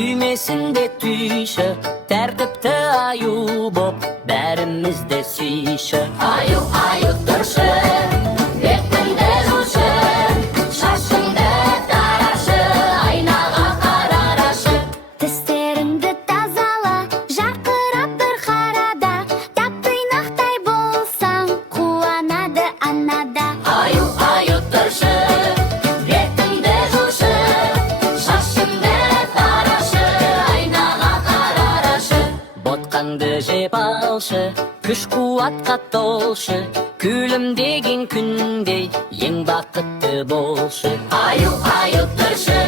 күймесінде түйші, тәртіпті аю боп, бәрімізді сүйші. Аю, аю тұршы, бетіңді жушы, шашыңды тарашы, айнаға қарарашы. Тістеріңді тазала, жарқырап бір қарада, тап-тұйнақтай болсаң, қуанады анада. Аю, аю тұршы, бетіңді жушы, шашыңды тарашы, айнаға қарарашы. Ботқаңды жеп алшы, күш-қуатқа толшы, күлімдеген күндей ең бақытты болшы. Аю, аю тұршы,